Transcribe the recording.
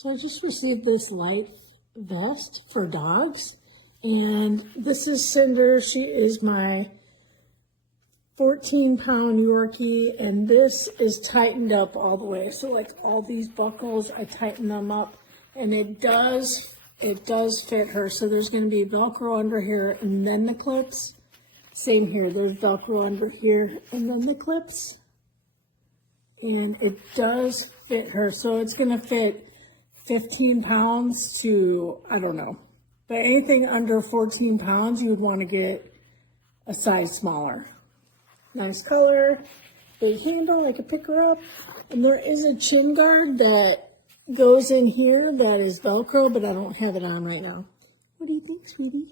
So I just received this light vest for dogs, and this is Cinder. She is my 14-pound Yorkie, and this is tightened up all the way. So like all these buckles, I tighten them up, and it does fit her. So there's going to be Velcro under here, and then the clips. Same here. There's Velcro under here, and then the clips. And it does fit her. So it's going to fit 15 pounds to, I don't know. But anything under 14 pounds, you would want to get a size smaller. Nice color, big handle, I could pick her up. And there is a chin guard that goes in here that is Velcro, but I don't have it on right now. What do you think, sweetie?